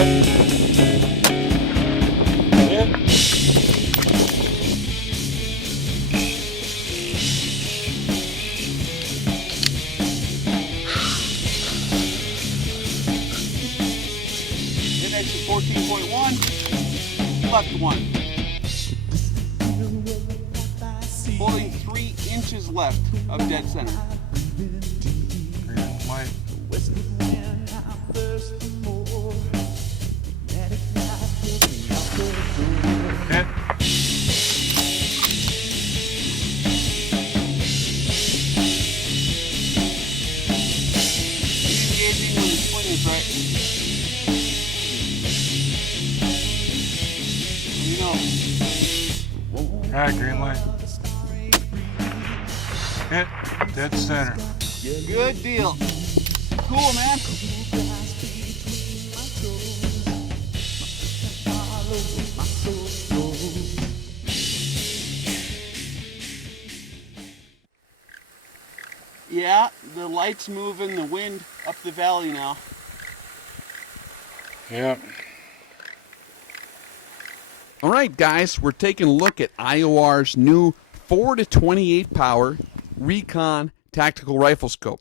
right. Hit. Hit exit 14.1. Left 1. Holding 3 inches left of dead center. Green, white. Hit. Engaging when the swing is right. Let me know. Alright, green light. Hit. Dead center. Good deal. Cool, man. Yeah, the light's moving the wind up the valley now. Yep. All right, guys, we're taking a look at IOR's new 4-28 power Recon tactical rifle scope.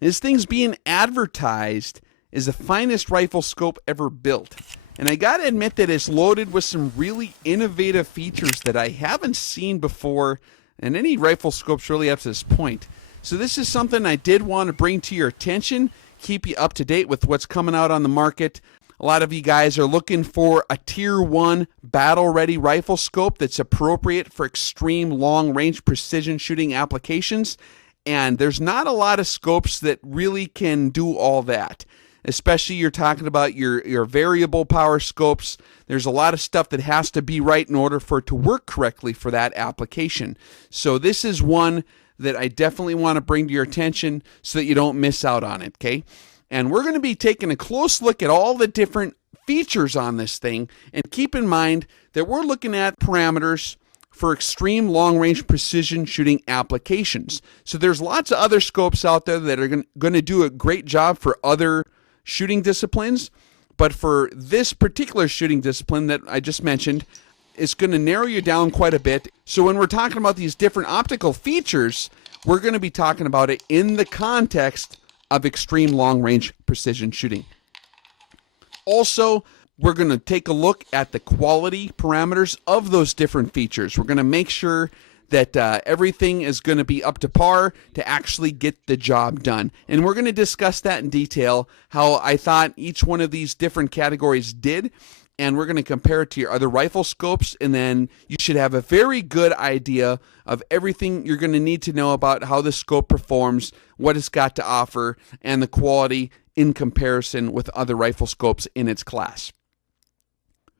This thing's being advertised as the finest rifle scope ever built. And I gotta admit that it's loaded with some really innovative features that I haven't seen before in any rifle scopes really up to this point. So this is something I did want to bring to your attention, keep you up to date with what's coming out on the market. A lot of you guys are looking for a tier 1 battle-ready rifle scope that's appropriate for extreme long-range precision shooting applications. And there's not a lot of scopes that really can do all that. Especially you're talking about your variable power scopes. There's a lot of stuff that has to be right in order for it to work correctly for that application. So this is one that I definitely want to bring to your attention so that you don't miss out on it, okay? And we're going to be taking a close look at all the different features on this thing. And keep in mind that we're looking at parameters for extreme long-range precision shooting applications. So there's lots of other scopes out there that are going to do a great job for other shooting disciplines. But for this particular shooting discipline that I just mentioned, it's going to narrow you down quite a bit. So when we're talking about these different optical features, we're going to be talking about it in the context of extreme long-range precision shooting. Also, we're going to take a look at the quality parameters of those different features. We're going to make sure that everything is going to be up to par to actually get the job done. And we're going to discuss that in detail, how I thought each one of these different categories did. And we're going to compare it to your other rifle scopes, and then you should have a very good idea of everything you're going to need to know about how the scope performs, what it's got to offer, and the quality in comparison with other rifle scopes in its class.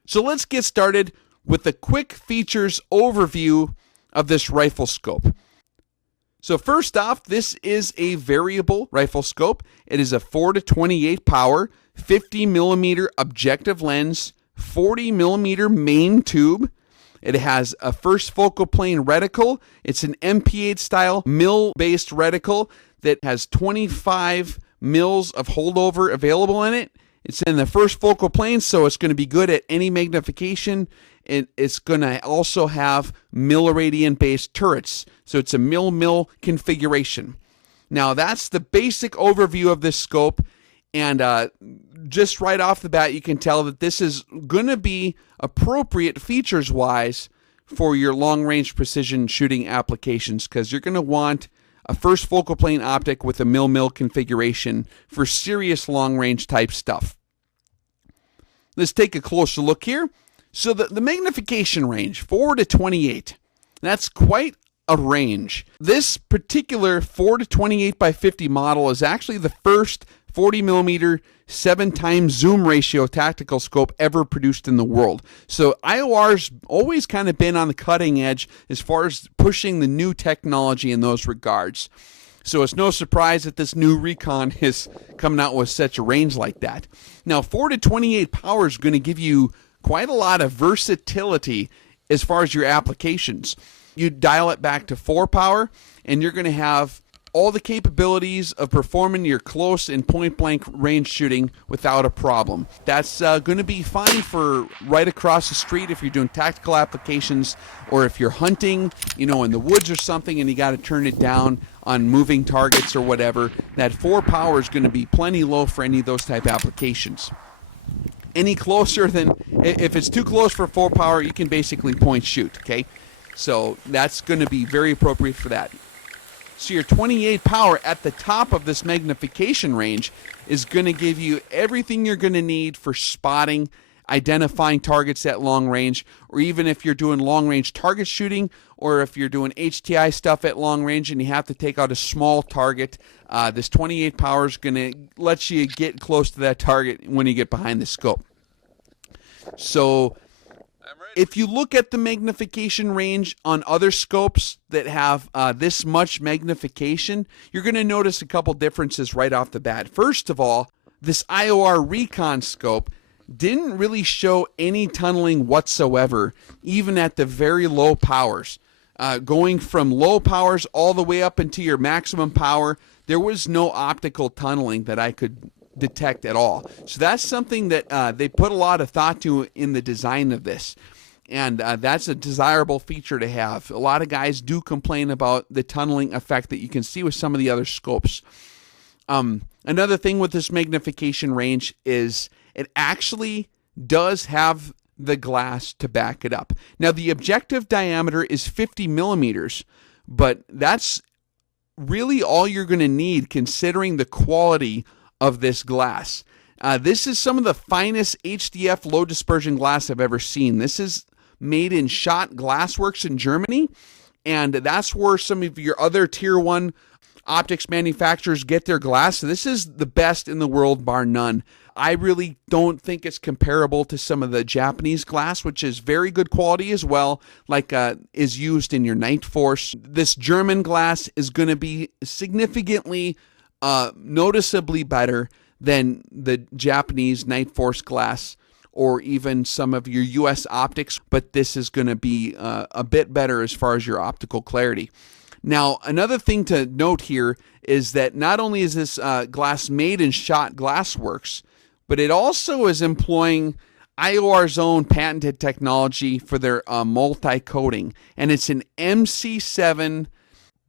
So let's get started with a quick features overview of this rifle scope. So first off, this is a variable rifle scope. It is a 4-28 power, 50mm objective lens, 40mm main tube. It has a first focal plane reticle. It's an MP8 style mill-based reticle that has 25 mils of holdover available in it. It's in the first focal plane, so it's going to be good at any magnification. It's going to also have milliradian-based turrets, so it's a mill-mill configuration. Now, that's the basic overview of this scope, and just right off the bat, you can tell that this is going to be appropriate features-wise for your long-range precision shooting applications, because you're going to want a first focal plane optic with a mill-mill configuration for serious long-range type stuff. Let's take a closer look here. So the magnification range, 4-28, that's quite a range. This particular 4-28x50 model is actually the first 40mm 7x zoom ratio tactical scope ever produced in the world. So IOR's always kind of been on the cutting edge as far as pushing the new technology in those regards. So it's no surprise that this new Recon is coming out with such a range like that. Now 4-28 power is going to give you quite a lot of versatility as far as your applications. You dial it back to 4 power and you're going to have all the capabilities of performing your close and point-blank range shooting without a problem. That's going to be fine for right across the street if you're doing tactical applications, or if you're hunting, in the woods or something, and you got to turn it down on moving targets or whatever. That 4 power is going to be plenty low for any of those type applications. Any closer than, if it's too close for 4 power, you can basically point shoot, okay? So that's going to be very appropriate for that. So your 28 power at the top of this magnification range is going to give you everything you're going to need for spotting, identifying targets at long range, or even if you're doing long range target shooting, or if you're doing HTI stuff at long range and you have to take out a small target, this 28 power is going to let you get close to that target when you get behind the scope. So if you look at the magnification range on other scopes that have this much magnification, you're going to notice a couple differences right off the bat. First of all, this IOR Recon scope didn't really show any tunneling whatsoever, even at the very low powers. Going from low powers all the way up into your maximum power, there was no optical tunneling that I could detect at all. So that's something that they put a lot of thought to in the design of this. And that's a desirable feature to have. A lot of guys do complain about the tunneling effect that you can see with some of the other scopes. Another thing with this magnification range is it actually does have the glass to back it up. Now, the objective diameter is 50 millimeters, but that's really all you're going to need considering the quality of this glass. This is some of the finest HDF low dispersion glass I've ever seen. This is made in Schott Glassworks in Germany, and that's where some of your other tier 1 optics manufacturers get their glass. So this is the best in the world, bar none. I really don't think it's comparable to some of the Japanese glass, which is very good quality as well, like is used in your Night Force. This German glass is going to be significantly, noticeably better than the Japanese Night Force glass, or even some of your U.S. optics, but this is going to be a bit better as far as your optical clarity. Now, another thing to note here is that not only is this glass made in Schott Glassworks, but it also is employing IOR's own patented technology for their multi-coating, and it's an MC7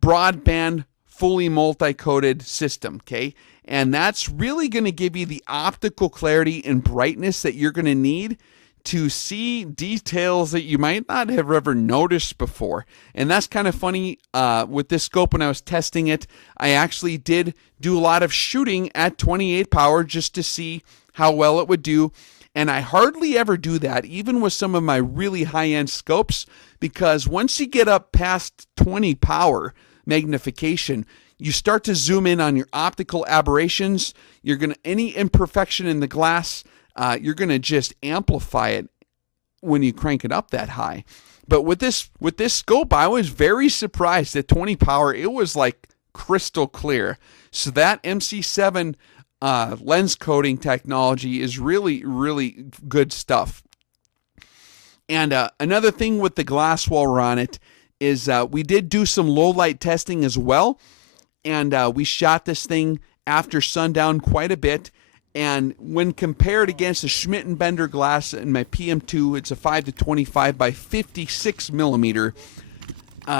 broadband fully multi-coated system, okay? And that's really going to give you the optical clarity and brightness that you're going to need to see details that you might not have ever noticed before. And that's kind of funny. With this scope, when I was testing it, I actually did do a lot of shooting at 28 power just to see how well it would do. And I hardly ever do that, even with some of my really high-end scopes, because once you get up past 20 power magnification, you start to zoom in on your optical aberrations. You're going to, any imperfection in the glass, you're going to just amplify it when you crank it up that high. But with this scope, I was very surprised at 20 power. It was like crystal clear. So that MC7 lens coating technology is really, really good stuff. And another thing with the glass while we're on it is we did do some low light testing as well. And we shot this thing after sundown quite a bit. And when compared against the Schmidt & Bender glass in my PM2, it's a 5-25 by 56 millimeter.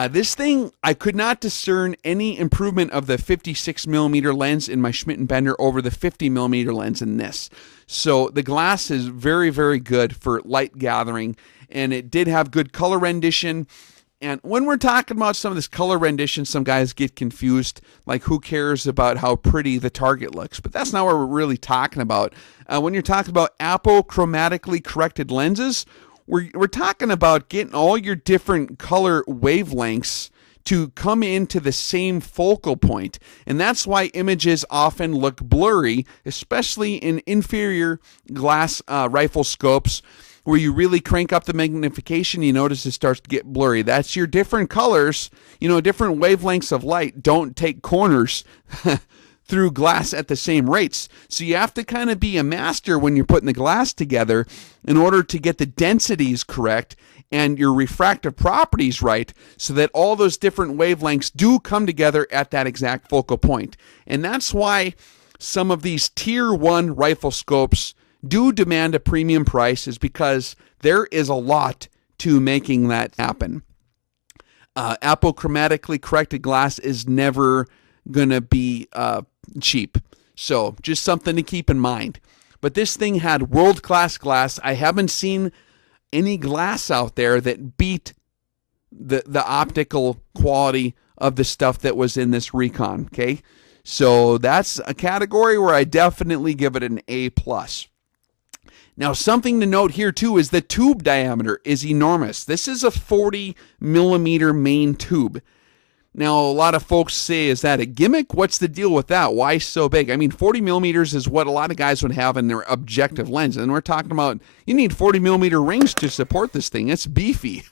This thing, I could not discern any improvement of the 56 millimeter lens in my Schmidt & Bender over the 50 millimeter lens in this. So the glass is very, very good for light gathering, and it did have good color rendition. And when we're talking about some of this color rendition, some guys get confused, like who cares about how pretty the target looks? But that's not what we're really talking about. When you're talking about apochromatically corrected lenses, we're talking about getting all your different color wavelengths to come into the same focal point. And that's why images often look blurry, especially in inferior glass rifle scopes, where you really crank up the magnification, you notice it starts to get blurry. That's your different colors, different wavelengths of light don't take corners through glass at the same rates. So you have to kind of be a master when you're putting the glass together in order to get the densities correct and your refractive properties right, so that all those different wavelengths do come together at that exact focal point. And that's why some of these tier 1 rifle scopes do demand a premium price, is because there is a lot to making that happen. Apochromatically corrected glass is never going to be cheap. So just something to keep in mind. But this thing had world-class glass. I haven't seen any glass out there that beat the optical quality of the stuff that was in this Recon, okay? So that's a category where I definitely give it an A+. Now, something to note here, too, is the tube diameter is enormous. This is a 40 millimeter main tube. Now, a lot of folks say, is that a gimmick? What's the deal with that? Why so big? I mean, 40 millimeters is what a lot of guys would have in their objective lens. And we're talking about, you need 40 millimeter rings to support this thing. It's beefy.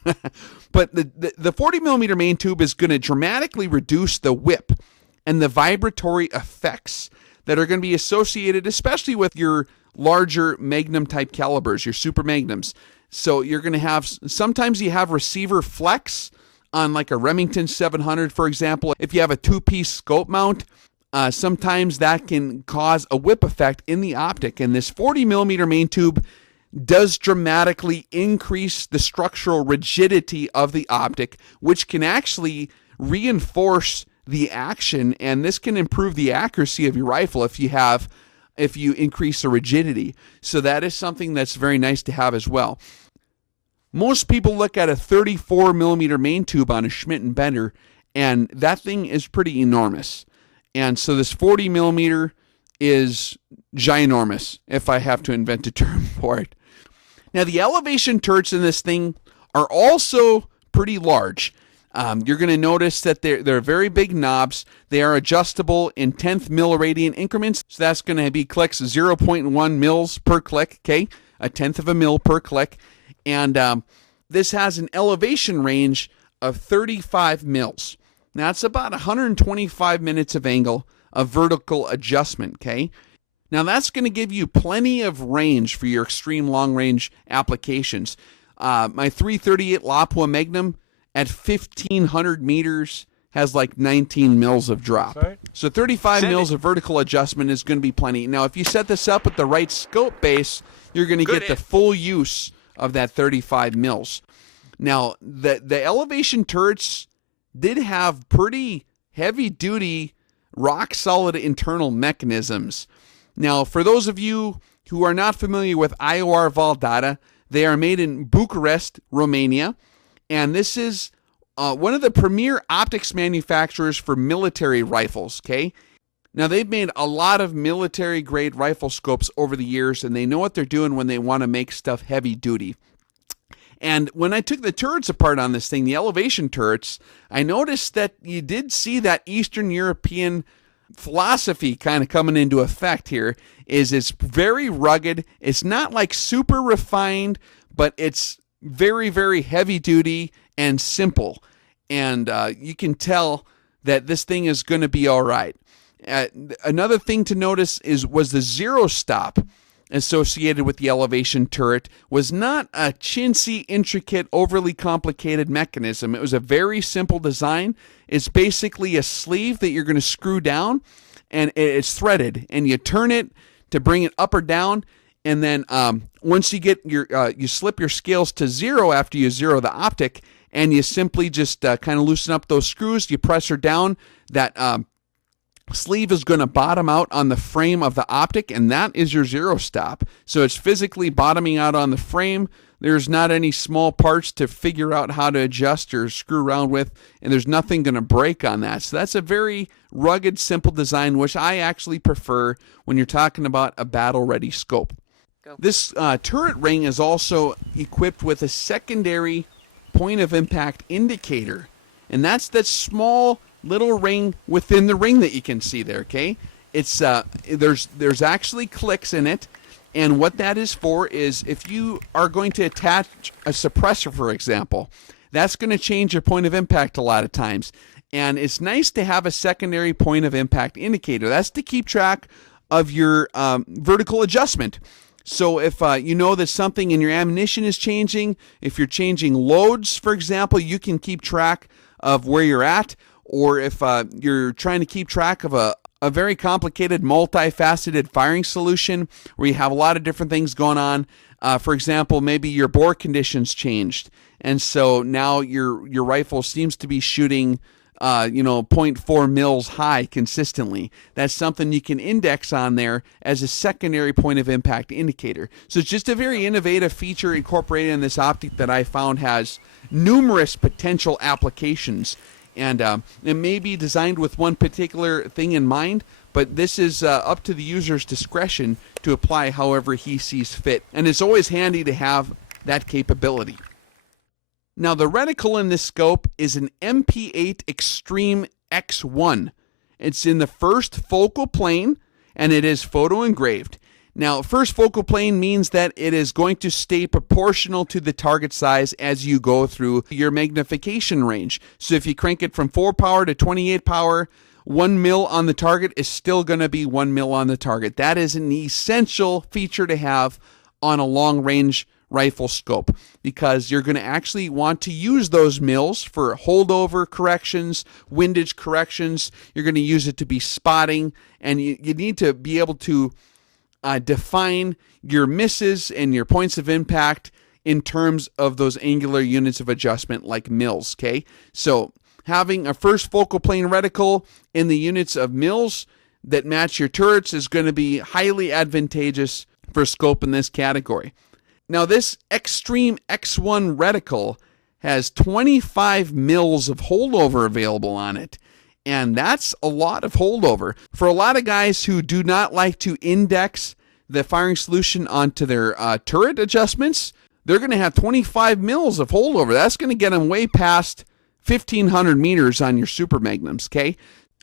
But the 40 millimeter main tube is going to dramatically reduce the whip and the vibratory effects that are going to be associated, especially with your larger magnum type calibers, your super magnums. So you're going to have, sometimes you have receiver flex on like a Remington 700, for example. If you have a 2-piece scope mount, sometimes that can cause a whip effect in the optic. And this 40 millimeter main tube does dramatically increase the structural rigidity of the optic, which can actually reinforce the action, and this can improve the accuracy of your rifle if you increase the rigidity. So that is something that's very nice to have as well. Most people look at a 34 millimeter main tube on a Schmidt & Bender, and that thing is pretty enormous. And so this 40 millimeter is ginormous, if I have to invent a term for it. Now, the elevation turrets in this thing are also pretty large. You're going to notice that they're very big knobs. They are adjustable in 10th milliradian increments. So that's going to be clicks 0.1 mils per click, okay? A tenth of a mil per click. And this has an elevation range of 35 mils. Now, that's about 125 minutes of angle of vertical adjustment, okay? Now, that's going to give you plenty of range for your extreme long-range applications. My 338 Lapua Magnum at 1,500 meters has like 19 mils of drop. Sorry? So 35 mils of vertical adjustment is going to be plenty. Now, if you set this up with the right scope base, you're going to get the full use of that 35 mils. Now, the elevation turrets did have pretty heavy-duty, rock-solid internal mechanisms. Now, for those of you who are not familiar with I.O.R Valdada, they are made in Bucharest, Romania, and this is one of the premier optics manufacturers for military rifles, okay? Now, they've made a lot of military-grade rifle scopes over the years, and they know what they're doing when they want to make stuff heavy-duty. And when I took the turrets apart on this thing, the elevation turrets, I noticed that you did see that Eastern European philosophy kind of coming into effect here. Is it's very rugged. It's not like super refined, but it's very, very heavy duty and simple. And you can tell that this thing is going to be all right. Another thing to notice was the zero stop associated with the elevation turret was not a chintzy, intricate, overly complicated mechanism. It was a very simple design. It's basically a sleeve that you're going to screw down, and it's threaded, and you turn it to bring it up or down, and then once you get you slip your scales to 0 after you zero the optic, and you simply just kind of loosen up those screws. You press her down. That sleeve is going to bottom out on the frame of the optic, and that is your zero stop. So it's physically bottoming out on the frame. There's not any small parts to figure out how to adjust or screw around with, and there's nothing going to break on that. So that's a very rugged, simple design, which I actually prefer when you're talking about a battle-ready scope. This turret ring is also equipped with a secondary point of impact indicator, and that's that small little ring within the ring that you can see there, okay? It's there's actually clicks in it, and what that is for is if you are going to attach a suppressor, for example, that's going to change your point of impact a lot of times. And it's nice to have a secondary point of impact indicator. That's to keep track of your vertical adjustment. So if you know that something in your ammunition is changing, if you're changing loads, for example, you can keep track of where you're at. Or if you're trying to keep track of a very complicated, multifaceted firing solution where you have a lot of different things going on. For example, maybe your bore conditions changed, and so now your rifle seems to be shooting zero point 0.4 mils high consistently. That's something you can index on there as a secondary point of impact indicator. So it's just a very innovative feature incorporated in this optic that I found has numerous potential applications. And it may be designed with one particular thing in mind, but this is up to the user's discretion to apply however he sees fit. And it's always handy to have that capability. Now, the reticle in this scope is an MP8 Extreme X1. It's in the first focal plane, and it is photo engraved. Now, first focal plane means that it is going to stay proportional to the target size as you go through your magnification range. So if you crank it from 4 power to 28 power, 1 mil on the target is still going to be 1 mil on the target. That is an essential feature to have on a long range rifle scope, because you're going to actually want to use those mils for holdover corrections, windage corrections. You're going to use it to be spotting, and you need to be able to define your misses and your points of impact in terms of those angular units of adjustment like mils, okay? So having a first focal plane reticle in the units of mils that match your turrets is going to be highly advantageous for scope in this category. Now, this Extreme X1 reticle has 25 mils of holdover available on it. And that's a lot of holdover. For a lot of guys who do not like to index the firing solution onto their turret adjustments, they're going to have 25 mils of holdover. That's going to get them way past 1,500 meters on your super magnums, okay?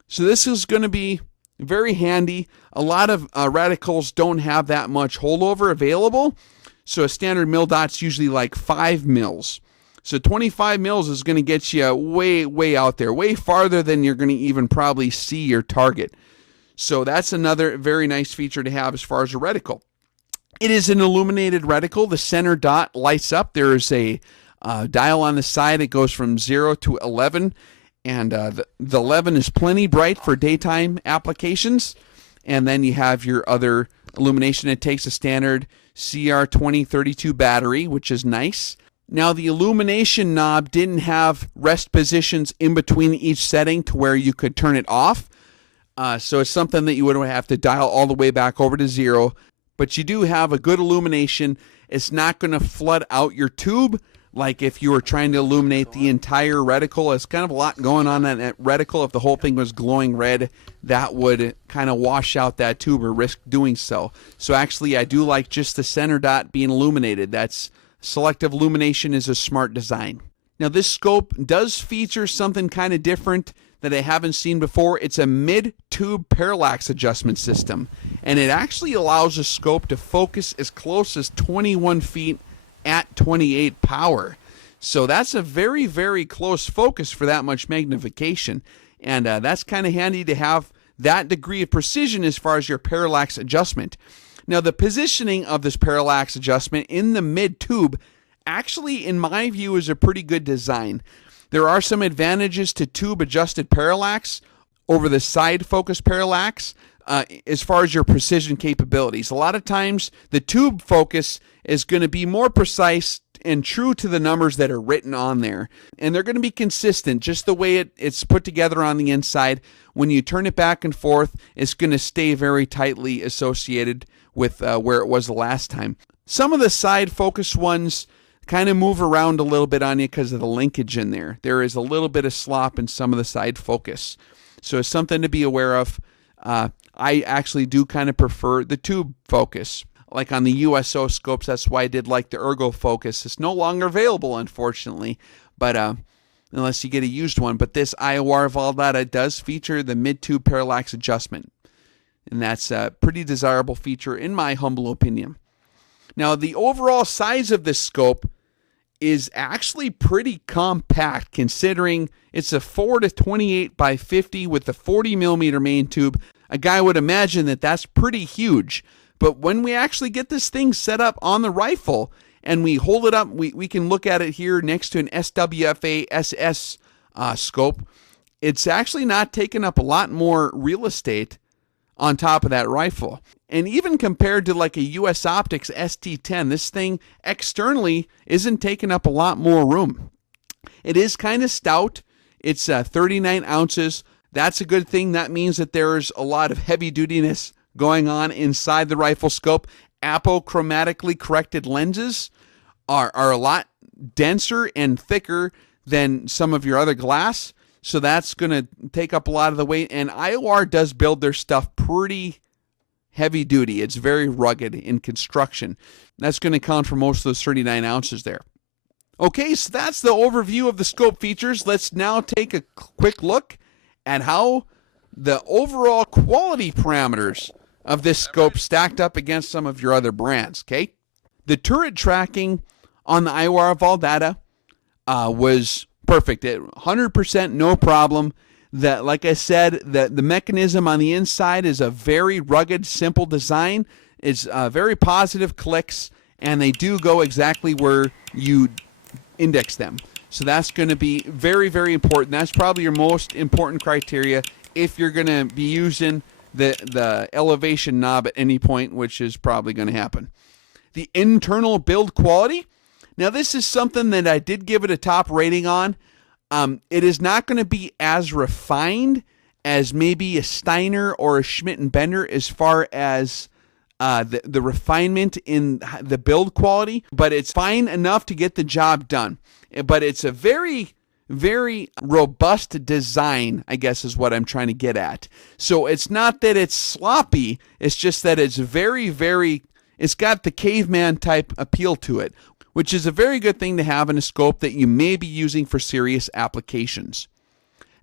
So this is going to be very handy. A lot of reticles don't have that much holdover available. So a standard mil dot's usually like 5 mils. So 25 mils is going to get you way, way out there, way farther than you're going to even probably see your target. So that's another very nice feature to have as far as a reticle. It is an illuminated reticle. The center dot lights up. There is a dial on the side. It goes from 0 to 11. And the 11 is plenty bright for daytime applications. And then you have your other illumination. It takes a standard CR2032 battery, which is nice. Now, the illumination knob didn't have rest positions in between each setting to where you could turn it off. So it's something that you would have to dial all the way back over to 0. But you do have a good illumination. It's not going to flood out your tube like if you were trying to illuminate the entire reticle. It's kind of a lot going on in that reticle. If the whole thing was glowing red, that would kind of wash out that tube or risk doing so. So actually, I do like just the center dot being illuminated. That's selective illumination is a smart design. Now, this scope does feature something kind of different that I haven't seen before. It's a mid-tube parallax adjustment system, and it actually allows the scope to focus as close as 21 feet at 28 power. So that's a very, very close focus for that much magnification, and that's kind of handy to have that degree of precision as far as your parallax adjustment. Now, the positioning of this parallax adjustment in the mid-tube actually, in my view, is a pretty good design. There are some advantages to tube-adjusted parallax over the side-focus parallax as far as your precision capabilities. A lot of times, the tube focus is going to be more precise and true to the numbers that are written on there. And they're going to be consistent, just the way it's put together on the inside. When you turn it back and forth, it's going to stay very tightly associated with where it was the last time. Some of the side focus ones kind of move around a little bit on you because of the linkage in there. There is a little bit of slop in some of the side focus. So it's something to be aware of. I actually do kind of prefer the tube focus. Like on the USO scopes, that's why I did like the ergo focus. It's no longer available, unfortunately, but unless you get a used one. But this I.O.R Valdada does feature the mid-tube parallax adjustment, and that's a pretty desirable feature in my humble opinion. Now, the overall size of this scope is actually pretty compact, considering it's a 4-28x50 with the 40mm main tube. A guy would imagine that that's pretty huge, But when we actually get this thing set up on the rifle and we hold it up, we can look at it here next to an SWFA SS scope. It's actually not taking up a lot more real estate on top of that rifle. And even compared to like a US Optics ST10, this thing externally isn't taking up a lot more room. It is kind of stout. It's 39 ounces. That's a good thing. That means that there's a lot of heavy dutiness going on inside the rifle scope. Apochromatically corrected lenses are a lot denser and thicker than some of your other glass. So that's going to take up a lot of the weight. And IOR does build their stuff pretty heavy duty. It's very rugged in construction. That's going to count for most of those 39 ounces there. Okay, so that's the overview of the scope features. Let's now take a quick look at how the overall quality parameters of this scope stacked up against some of your other brands, okay? The turret tracking on the I.O.R Valdada was perfect. 100% no problem. That, like I said, the mechanism on the inside is a very rugged, simple design. It's very positive clicks, and they do go exactly where you index them. So that's going to be very, very important. That's probably your most important criteria if you're going to be using the elevation knob at any point, which is probably going to happen. The internal build quality. Now, this is something that I did give it a top rating on. It is not going to be as refined as maybe a Steiner or a Schmidt & Bender as far as the refinement in the build quality, but it's fine enough to get the job done. But it's a very, very robust design, I guess is what I'm trying to get at. So it's not that it's sloppy, it's just that it's very, very, it's got the caveman type appeal to it, which is a very good thing to have in a scope that you may be using for serious applications.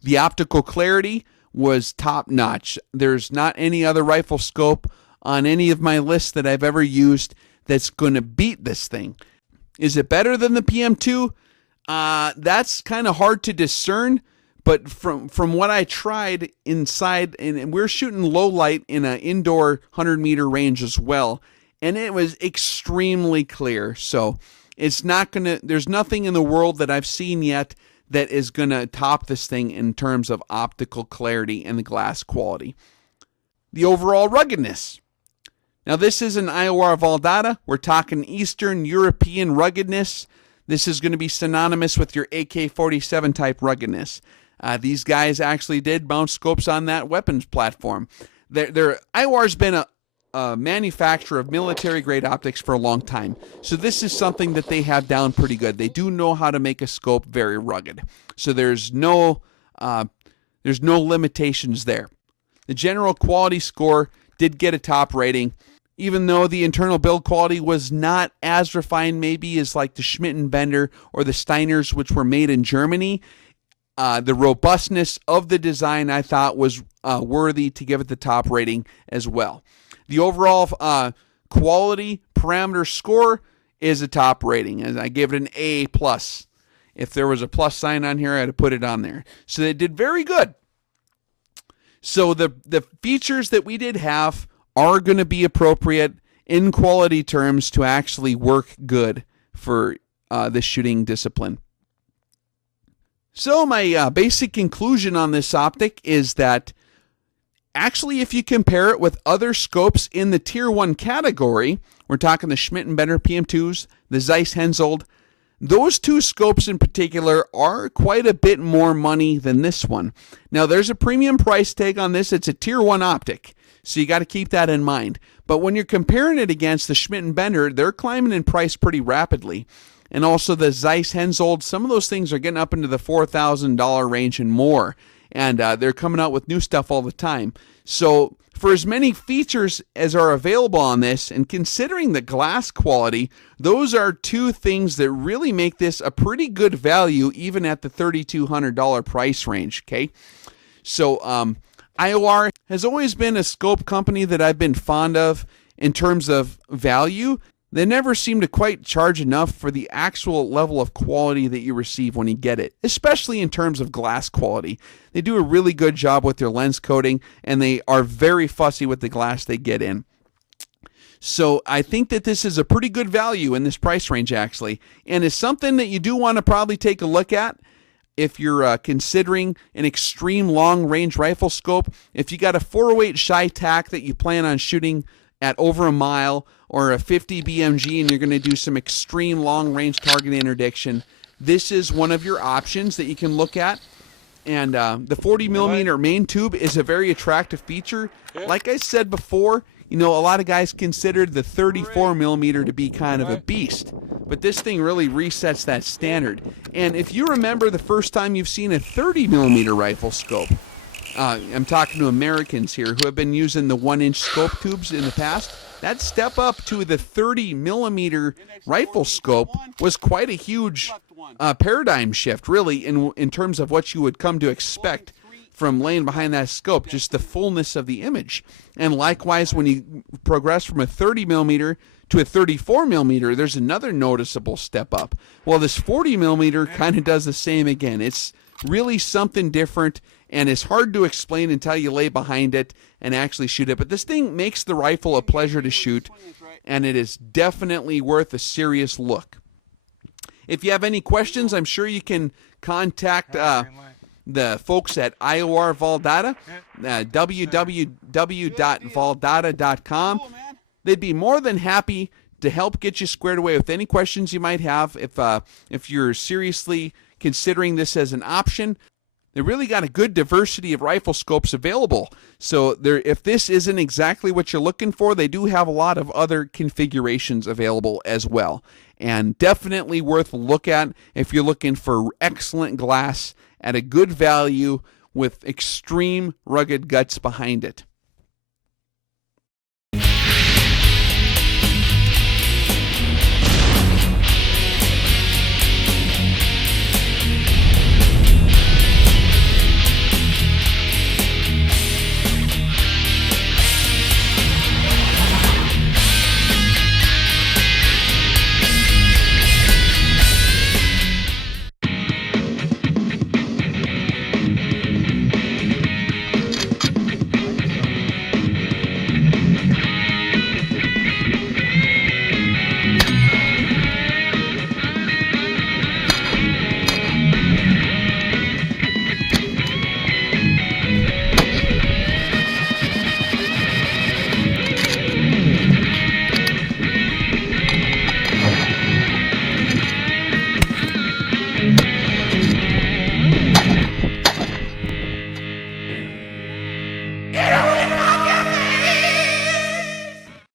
The optical clarity was top notch. There's not any other rifle scope on any of my lists that I've ever used that's going to beat this thing. Is it better than the PM2? That's kind of hard to discern, but from what I tried inside, and we're shooting low light in an indoor 100-meter range as well, and it was extremely clear. So it's not gonna. There's nothing in the world that I've seen yet that is gonna top this thing in terms of optical clarity and the glass quality. The overall ruggedness. Now, this is an I.O.R Valdada. We're talking Eastern European ruggedness. This is going to be synonymous with your AK-47 type ruggedness. These guys actually did mount scopes on that weapons platform. I.O.R's been a manufacturer of military-grade optics for a long time. So this is something that they have down pretty good. They do know how to make a scope very rugged. So there's no limitations there. The general quality score did get a top rating, even though the internal build quality was not as refined maybe as like the Schmidt & Bender or the Steiners, which were made in Germany. The robustness of the design I thought was worthy to give it the top rating as well. The overall quality parameter score is a top rating, and I gave it an A+. If there was a plus sign on here, I'd have put it on there. So they did very good. So the features that we did have are going to be appropriate in quality terms to actually work good for the shooting discipline. So my basic conclusion on this optic is that actually if you compare it with other scopes in the Tier 1 category, we're talking the Schmidt & Bender PM2s, the Zeiss Hensoldt, those two scopes in particular are quite a bit more money than this one. Now, there's a premium price tag on this. It's a Tier 1 optic, so you got to keep that in mind. But when you're comparing it against the Schmidt & Bender, they're climbing in price pretty rapidly. And also the Zeiss Hensoldt, some of those things are getting up into the $4,000 range and more. And they're coming out with new stuff all the time. So for as many features as are available on this, and considering the glass quality, those are two things that really make this a pretty good value even at the $3,200 price range, okay? So I.O.R has always been a scope company that I've been fond of in terms of value. They never seem to quite charge enough for the actual level of quality that you receive when you get it, especially in terms of glass quality. They do a really good job with their lens coating, and they are very fussy with the glass they get in. So I think that this is a pretty good value in this price range, actually, and it's something that you do want to probably take a look at if you're considering an extreme long-range rifle scope. If you got a 408 shy tack that you plan on shooting at over a mile, or a 50 BMG and you're going to do some extreme long-range target interdiction, this is one of your options that you can look at. And the 40 millimeter main tube is a very attractive feature. Like I said before, you know, a lot of guys considered the 34 millimeter to be kind of a beast, but this thing really resets that standard. And if you remember the first time you've seen a 30 millimeter rifle scope, I'm talking to Americans here who have been using the 1-inch scope tubes in the past. That step up to the 30 millimeter rifle scope was quite a huge paradigm shift, really, in terms of what you would come to expect from laying behind that scope, just the fullness of the image. And likewise, when you progress from a 30 millimeter to a 34 millimeter, there's another noticeable step up. Well, this 40 millimeter kind of does the same again. It's really something different, and it's hard to explain until you lay behind it and actually shoot it. But this thing makes the rifle a pleasure to shoot, and it is definitely worth a serious look. If you have any questions, I'm sure you can contact the folks at I.O.R Valdada, www.valdada.com. They'd be more than happy to help get you squared away with any questions you might have if you're seriously considering this as an option. They really got a good diversity of rifle scopes available. So if this isn't exactly what you're looking for, they do have a lot of other configurations available as well. And definitely worth a look at if you're looking for excellent glass at a good value with extreme rugged guts behind it.